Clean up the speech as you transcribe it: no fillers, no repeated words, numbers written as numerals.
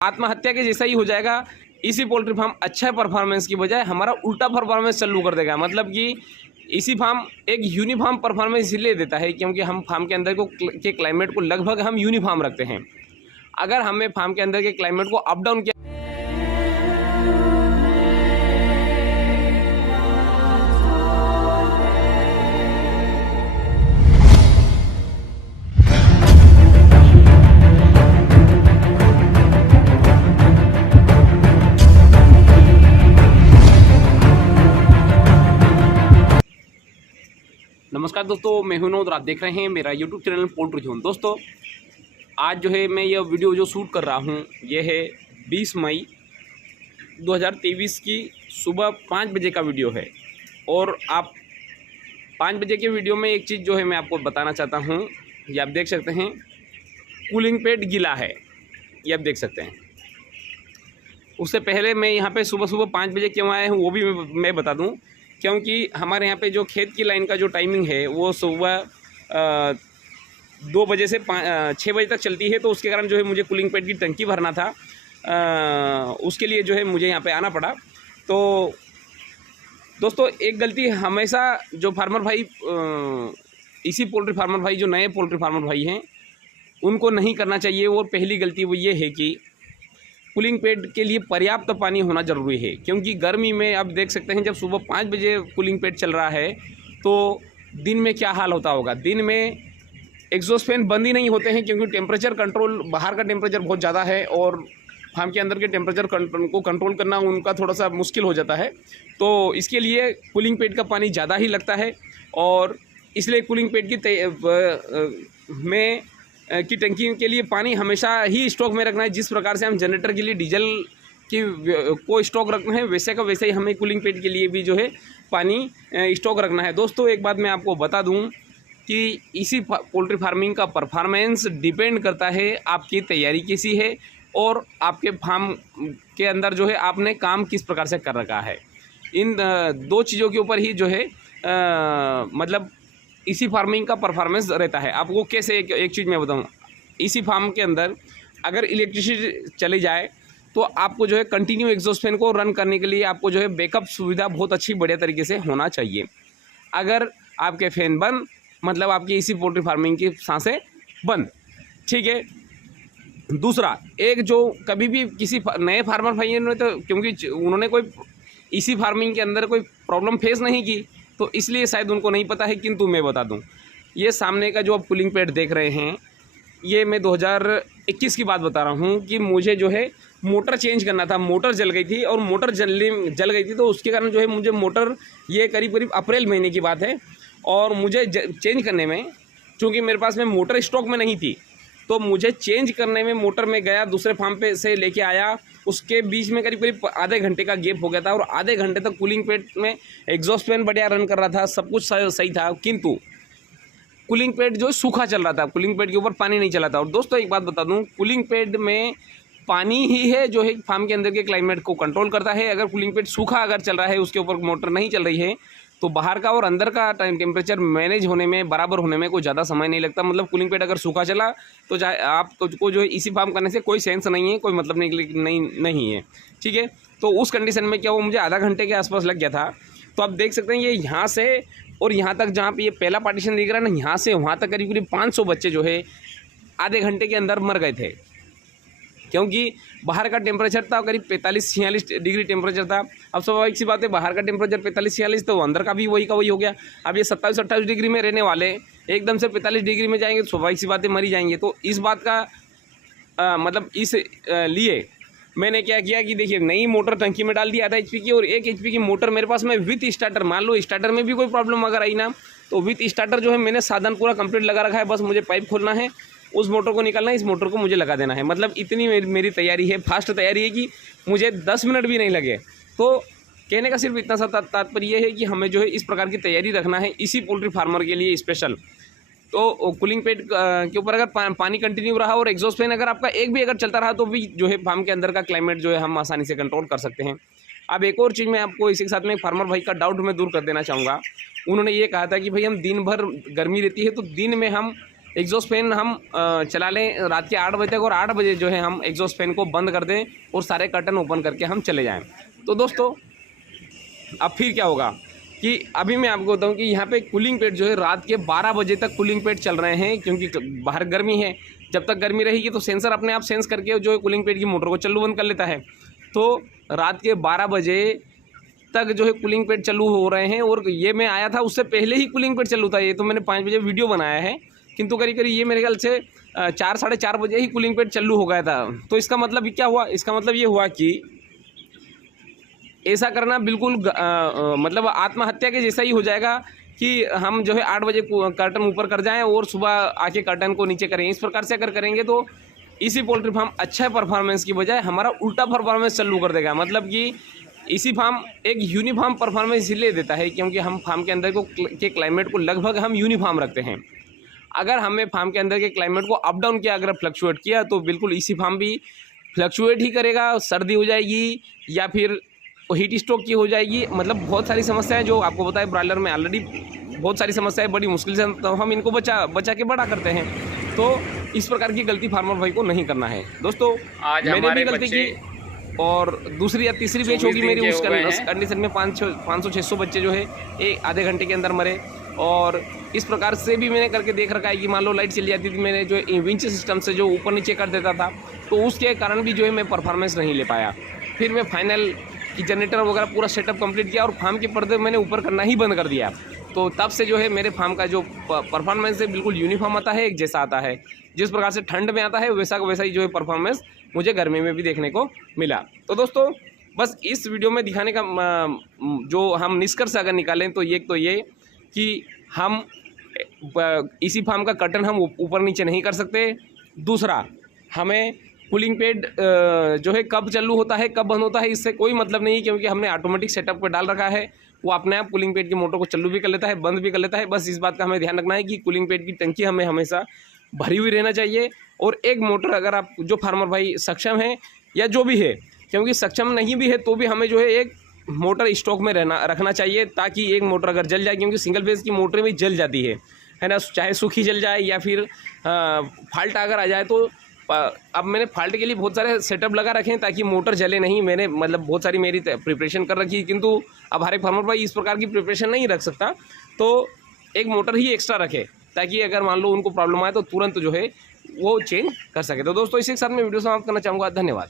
आत्महत्या के जैसा ही हो जाएगा। इसी पोल्ट्री फार्म अच्छा परफॉर्मेंस की बजाय हमारा उल्टा परफॉर्मेंस चालू कर देगा। मतलब कि इसी फार्म एक यूनिफॉर्म परफॉर्मेंस इसलिए देता है क्योंकि हम फार्म के अंदर के क्लाइमेट को लगभग हम यूनिफॉर्म रखते हैं। अगर हमें फार्म के अंदर के क्लाइमेट को अप डाउन किया नमस्कार दोस्तों, मैं हूं और आप देख रहे हैं मेरा यूट्यूब चैनल पोल्ट्री जोन। दोस्तों, आज जो है मैं यह वीडियो जो शूट कर रहा हूं यह है 20 मई 2023 की सुबह 5 बजे का वीडियो है। और आप 5 बजे के वीडियो में एक चीज़ जो है मैं आपको बताना चाहता हूं। ये आप देख सकते हैं, कूलिंग पैड गीला है, ये आप देख सकते हैं। उससे पहले मैं यहाँ पे सुबह सुबह 5 बजे क्यों आया हूँ वो भी मैं बता दूँ। क्योंकि हमारे यहाँ पे जो खेत की लाइन का जो टाइमिंग है वो सुबह 2 बजे से 6 बजे तक चलती है। तो उसके कारण जो है मुझे कूलिंग पैड की टंकी भरना था, उसके लिए जो है मुझे यहाँ पे आना पड़ा। तो दोस्तों, एक गलती हमेशा जो फार्मर भाई इसी पोल्ट्री फार्मर भाई जो नए पोल्ट्री फार्मर भाई हैं उनको नहीं करना चाहिए। और पहली गलती वो ये है कि कूलिंग पैड के लिए पर्याप्त पानी होना ज़रूरी है। क्योंकि गर्मी में आप देख सकते हैं, जब सुबह 5 बजे कूलिंग पैड चल रहा है तो दिन में क्या हाल होता होगा। दिन में एग्जॉस्ट फैन बंद ही नहीं होते हैं क्योंकि टेम्परेचर कंट्रोल, बाहर का टेम्परेचर बहुत ज़्यादा है और फार्म के अंदर के टेम्परेचर को कंट्रोल करना उनका थोड़ा सा मुश्किल हो जाता है। तो इसके लिए कूलिंग पैड का पानी ज़्यादा ही लगता है। और इसलिए कूलिंग पैड की टंकी के लिए पानी हमेशा ही स्टॉक में रखना है। जिस प्रकार से हम जनरेटर के लिए डीजल को स्टॉक रखना है, वैसे का वैसे ही हमें कूलिंग पैड के लिए भी जो है पानी स्टॉक रखना है। दोस्तों, एक बात मैं आपको बता दूं कि इसी पोल्ट्री फार्मिंग का परफॉर्मेंस डिपेंड करता है आपकी तैयारी कैसी है और आपके फार्म के अंदर जो है आपने काम किस प्रकार से कर रखा है। इन 2 चीज़ों के ऊपर ही जो है मतलब इसी फार्मिंग का परफॉर्मेंस रहता है। आपको कैसे एक चीज़ मैं बताऊँ, इसी फार्म के अंदर अगर इलेक्ट्रिसिटी चली जाए तो आपको जो है कंटिन्यू एग्जॉस्ट फैन को रन करने के लिए आपको जो है बैकअप सुविधा बहुत अच्छी बढ़िया तरीके से होना चाहिए। अगर आपके फैन बंद, मतलब आपकी इसी पोल्ट्री फार्मिंग की सांसें बंद, ठीक है। दूसरा, एक जो कभी भी किसी नए फार्मर भाई ने, तो क्योंकि उन्होंने कोई इसी फार्मिंग के अंदर कोई प्रॉब्लम फेस नहीं की तो इसलिए शायद उनको नहीं पता है। किंतु मैं बता दूं, ये सामने का जो आप कूलिंग पैड देख रहे हैं, ये मैं 2021 की बात बता रहा हूं कि मुझे जो है मोटर चेंज करना था। मोटर जल गई थी और मोटर जल गई थी तो उसके कारण जो है मुझे मोटर, ये करीब करीब अप्रैल महीने की बात है, और मुझे चेंज करने में, चूँकि मेरे पास में मोटर स्टॉक में नहीं थी, तो मुझे चेंज करने में मोटर में गया, दूसरे फार्म पे से लेके आया, उसके बीच में करीब करीब आधे घंटे का गैप हो गया था। और आधे घंटे तक कूलिंग पैड में एग्जॉस्ट फैन बढ़िया रन कर रहा था, सब कुछ सही था, किंतु कूलिंग पैड जो सूखा चल रहा था, कूलिंग पैड के ऊपर पानी नहीं चला था। और दोस्तों, एक बात बता दूं, कूलिंग पैड में पानी ही है जो है फार्म के अंदर के क्लाइमेट को कंट्रोल करता है। अगर कूलिंग पैड सूखा अगर चल रहा है, उसके ऊपर मोटर नहीं चल रही है, तो बाहर का और अंदर का टेम्परेचर मैनेज होने में, बराबर होने में कोई ज़्यादा समय नहीं लगता। मतलब कूलिंग पैड अगर सूखा चला तो आपको जो है इसी फार्म करने से कोई सेंस नहीं है, कोई मतलब नहीं है, ठीक है। तो उस कंडीशन में क्या हुआ, मुझे आधा घंटे के आसपास लग गया था। तो आप देख सकते हैं, ये यहाँ से और यहाँ तक, जहाँ पे ये पहला पार्टीशन दिख रहा है ना, यहाँ से वहाँ तक करीब करीब 500 बच्चे जो है आधे घंटे के अंदर मर गए थे। क्योंकि बाहर का टेम्परेचर था करीब 45-46 डिग्री टेम्परेचर था। अब स्वाभाविक सी बात है, बाहर का टेम्परेचर 45-46 तो अंदर का भी वही का वही हो गया। अब ये 27-28 डिग्री में रहने वाले एकदम से 45 डिग्री में जाएंगे तो स्वाभाविक सी बात है, मरी जाएंगे। तो इस बात का मतलब इस लिए मैंने क्या किया कि देखिए, नई मोटर टंकी में डाल दी आधा HP की, और 1 HP की मोटर मेरे पास में विथ स्टार्टर। मान लो स्टार्टर में भी कोई प्रॉब्लम अगर आई ना, तो विथ स्टार्टर जो है मैंने साधन पूरा कंप्लीट लगा रखा है। बस मुझे पाइप खोलना है, उस मोटर को निकालना है, इस मोटर को मुझे लगा देना है। मतलब इतनी मेरी तैयारी है, फास्ट तैयारी है कि मुझे 10 मिनट भी नहीं लगे। तो कहने का सिर्फ इतना सा तात्पर्य है कि हमें जो है इस प्रकार की तैयारी रखना है इसी पोल्ट्री फार्मर के लिए स्पेशल। तो कूलिंग पैड के ऊपर अगर पानी कंटिन्यू रहा और एग्जॉस्ट फैन अगर आपका एक भी अगर चलता रहा, तो भी जो है फार्म के अंदर का क्लाइमेट जो है हम आसानी से कंट्रोल कर सकते हैं। अब एक और चीज़ मैं आपको इसी के साथ में फार्मर भाई का डाउट मैं दूर कर देना चाहूँगा। उन्होंने ये कहा था कि भाई हम दिन भर गर्मी रहती है तो दिन में हम एग्जॉस्ट फैन हम चला लें रात के 8 बजे तक, और 8 बजे जो है हम एग्जॉस्ट फैन को बंद कर दें और सारे कर्टन ओपन करके हम चले जाएं। तो दोस्तों अब फिर क्या होगा कि अभी मैं आपको बताऊं कि यहाँ पे कूलिंग पैड जो है रात के 12 बजे तक कूलिंग पैड चल रहे हैं, क्योंकि बाहर गर्मी है। जब तक गर्मी रहेगी तो सेंसर अपने आप सेंस करके जो है कूलिंग पैड की मोटर को चालू बंद कर लेता है। तो रात के 12 बजे तक जो है कूलिंग पैड चालू हो रहे हैं, और ये मैं आया था उससे पहले ही कूलिंग पैड चालू था। ये तो मैंने 5 बजे वीडियो बनाया है, किंतु करीब करीब ये मेरे ख्याल से 4 साढ़े 4 बजे ही कूलिंग पैड चालू हो गया था। तो इसका मतलब क्या हुआ, इसका मतलब ये हुआ कि ऐसा करना बिल्कुल मतलब आत्महत्या के जैसा ही हो जाएगा कि हम जो है 8 बजे कर्टन ऊपर कर जाएं और सुबह आके कर्टन को नीचे करें। इस प्रकार से अगर करेंगे तो इसी पोल्ट्री फार्म अच्छा परफॉर्मेंस की बजाय हमारा उल्टा परफॉर्मेंस चालू कर देगा। मतलब कि इसी फार्म एक यूनिफॉर्म परफॉर्मेंस इसलिए देता है क्योंकि हम फार्म के अंदर के क्लाइमेट को लगभग हम यूनिफॉर्म रखते हैं। अगर हमें फार्म के अंदर के क्लाइमेट को अप डाउन किया, अगर फ्लक्चुएट किया, तो बिल्कुल इसी फार्म भी फ्लक्चुएट ही करेगा। सर्दी हो जाएगी या फिर हीट स्ट्रोक की हो जाएगी, मतलब बहुत सारी समस्याएं जो आपको पता है ब्रॉयलर में ऑलरेडी बहुत सारी समस्याएं बड़ी मुश्किल से तो हम इनको बचा के बड़ा करते हैं। तो इस प्रकार की गलती फार्मर भाई को नहीं करना है। दोस्तों आज मैंने भी गलती की, और दूसरी या तीसरी बैच होगी मेरी उस कंडीशन में 500-600 बच्चे जो है एक आधे घंटे के अंदर मरे। और इस प्रकार से भी मैंने करके देख रखा है कि मान लो लाइट चली जाती थी, मैंने जो विंच सिस्टम से जो ऊपर नीचे कर देता था, तो उसके कारण भी जो है मैं परफॉर्मेंस नहीं ले पाया। फिर मैं फाइनल कि जनरेटर वगैरह पूरा सेटअप कंप्लीट किया और फार्म के पर्दे मैंने ऊपर करना ही बंद कर दिया। तो तब से जो है मेरे फार्म का जो परफॉर्मेंस है बिल्कुल यूनिफॉर्म आता है, एक जैसा आता है। जिस प्रकार से ठंड में आता है वैसा ही जो है परफॉर्मेंस मुझे गर्मी में भी देखने को मिला। तो दोस्तों बस इस वीडियो में दिखाने का जो हम निष्कर्ष अगर निकालें तो ये कि हम इसी फार्म का कर्टन हम ऊपर नीचे नहीं कर सकते। दूसरा, हमें कूलिंग पैड जो है कब चालू होता है कब बंद होता है इससे कोई मतलब नहीं, क्योंकि हमने ऑटोमेटिक सेटअप पर डाल रखा है। वो अपने आप कूलिंग पैड की मोटर को चालू भी कर लेता है, बंद भी कर लेता है। बस इस बात का हमें ध्यान रखना है कि कूलिंग पैड की टंकी हमें हमेशा भरी हुई रहना चाहिए। और एक मोटर अगर आप जो फार्मर भाई सक्षम है या जो भी है, क्योंकि सक्षम नहीं भी है तो भी हमें जो है एक मोटर स्टॉक में रखना चाहिए, ताकि एक मोटर अगर जल जाए, क्योंकि सिंगल फेज की मोटर भी जल जाती है ना, चाहे सूखी जल जाए या फिर फॉल्ट अगर आ जाए। तो अब मैंने फॉल्ट के लिए बहुत सारे सेटअप लगा रखे हैं ताकि मोटर जले नहीं। मैंने मतलब बहुत सारी मेरी प्रिपरेशन कर रखी है, किंतु अब हर एक फार्मर भाई इस प्रकार की प्रिपरेशन नहीं रख सकता, तो एक मोटर ही एक्स्ट्रा रखे ताकि अगर मान लो उनको प्रॉब्लम आए तो तुरंत जो है वो चेंज कर सके। तो दोस्तों इसी के साथ मैं वीडियो समाप्त करना चाहूँगा। धन्यवाद।